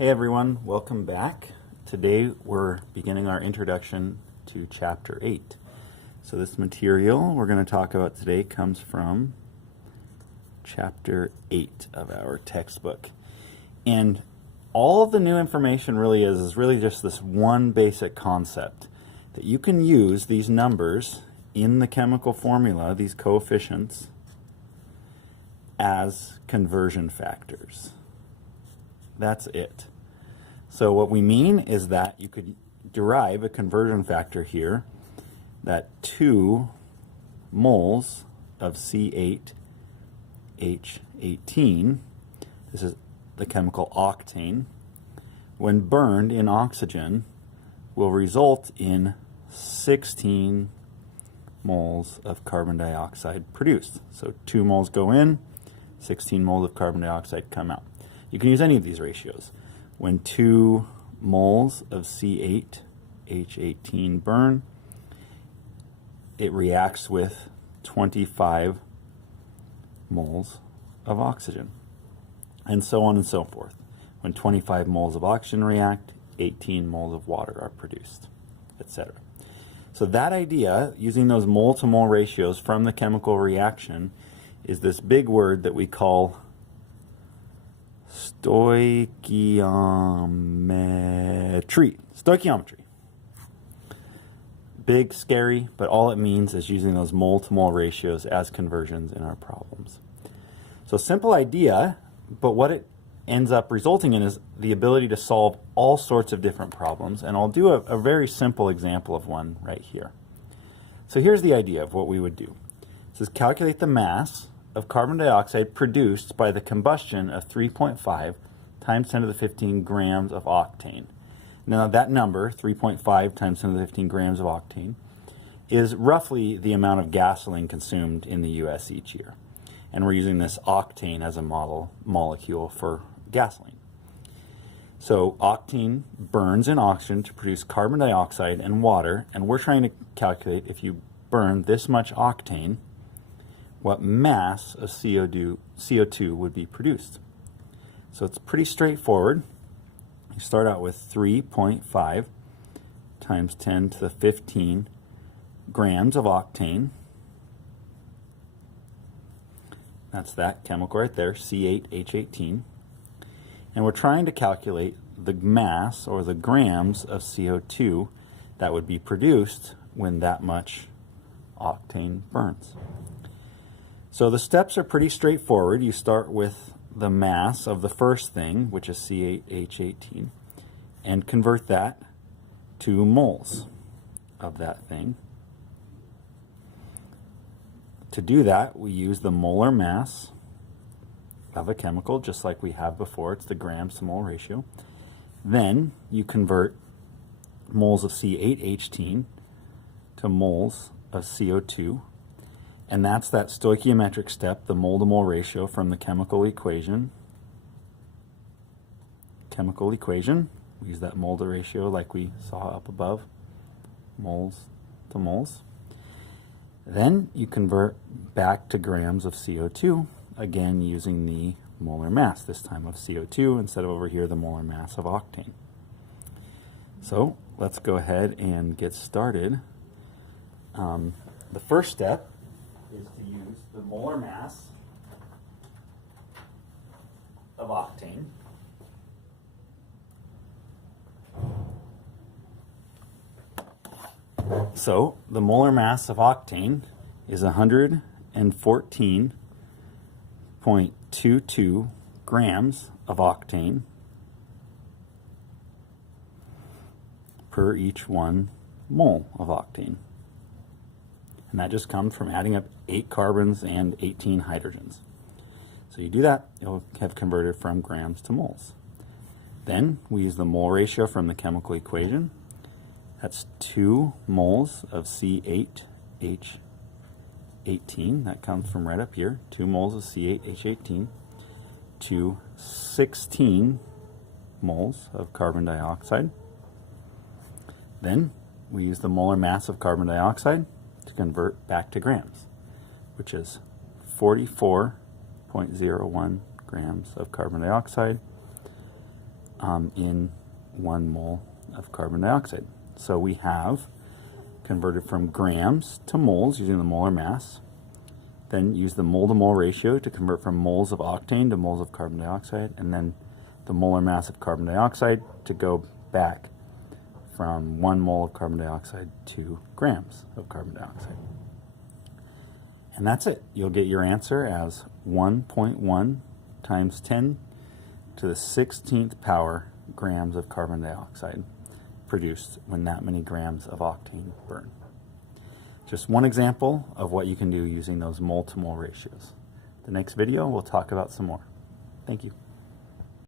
Hey everyone, welcome back. Today we're beginning our introduction to Chapter 8. So this material we're going to talk about today comes from Chapter 8 of our textbook. And all of the new information really is really just this one basic concept, that you can use these numbers in the chemical formula, these coefficients, as conversion factors. That's it. So what we mean is that you could derive a conversion factor here that 2 moles of C8H18, this is the chemical octane, when burned in oxygen will result in 16 moles of carbon dioxide produced. So 2 moles go in, 16 moles of carbon dioxide come out. You can use any of these ratios. When 2 moles of C8H18 burn, it reacts with 25 moles of oxygen, and so on and so forth. When 25 moles of oxygen react, 18 moles of water are produced, etc. So that idea, using those mole-to-mole ratios from the chemical reaction, is this big word that we call stoichiometry. Big, scary, but all it means is using those mole-to-mole ratios as conversions in our problems. So simple idea, but what it ends up resulting in is the ability to solve all sorts of different problems, and I'll do a very simple example of one right here. So here's the idea of what we would do. It says calculate the mass of carbon dioxide produced by the combustion of 3.5 times 10 to the 15 grams of octane. Now that number, 3.5 times 10 to the 15 grams of octane, is roughly the amount of gasoline consumed in the US each year. And we're using this octane as a model molecule for gasoline. So octane burns in oxygen to produce carbon dioxide and water, and we're trying to calculate, if you burn this much octane, what mass of CO2 would be produced. So it's pretty straightforward. You start out with 3.5 times 10 to the 15 grams of octane. That's that chemical right there, C8H18. And we're trying to calculate the mass, or the grams, of CO2 that would be produced when that much octane burns. So the steps are pretty straightforward. You start with the mass of the first thing, which is C8H18, and convert that to moles of that thing. To do that, we use the molar mass of a chemical, just like we have before. It's the grams to mole ratio. Then you convert moles of C8H18 to moles of CO2. And that's that stoichiometric step, the mole-to-mole ratio from the chemical equation. We use that mole to ratio like we saw up above, moles to moles. Then you convert back to grams of CO2, again using the molar mass, this time of CO2, instead of over here the molar mass of octane. So let's go ahead and get started. The first step is to use the molar mass of octane. So the molar mass of octane is 114.22 grams of octane per each 1 mole of octane. And that just comes from adding up 8 carbons and 18 hydrogens. So you do that, you'll have converted from grams to moles. Then we use the mole ratio from the chemical equation. That's 2 moles of C8H18. That comes from right up here. 2 moles of C8H18 to 16 moles of carbon dioxide. Then we use the molar mass of carbon dioxide to convert back to grams, which is 44.01 grams of carbon dioxide in 1 mole of carbon dioxide. So we have converted from grams to moles using the molar mass, then use the mole to mole ratio to convert from moles of octane to moles of carbon dioxide, and then the molar mass of carbon dioxide to go back from 1 mole of carbon dioxide to grams of carbon dioxide. And that's it. You'll get your answer as 1.1 times 10 to the 16th power grams of carbon dioxide produced when that many grams of octane burn. Just one example of what you can do using those mole to mole ratios. The next video, we'll talk about some more. Thank you.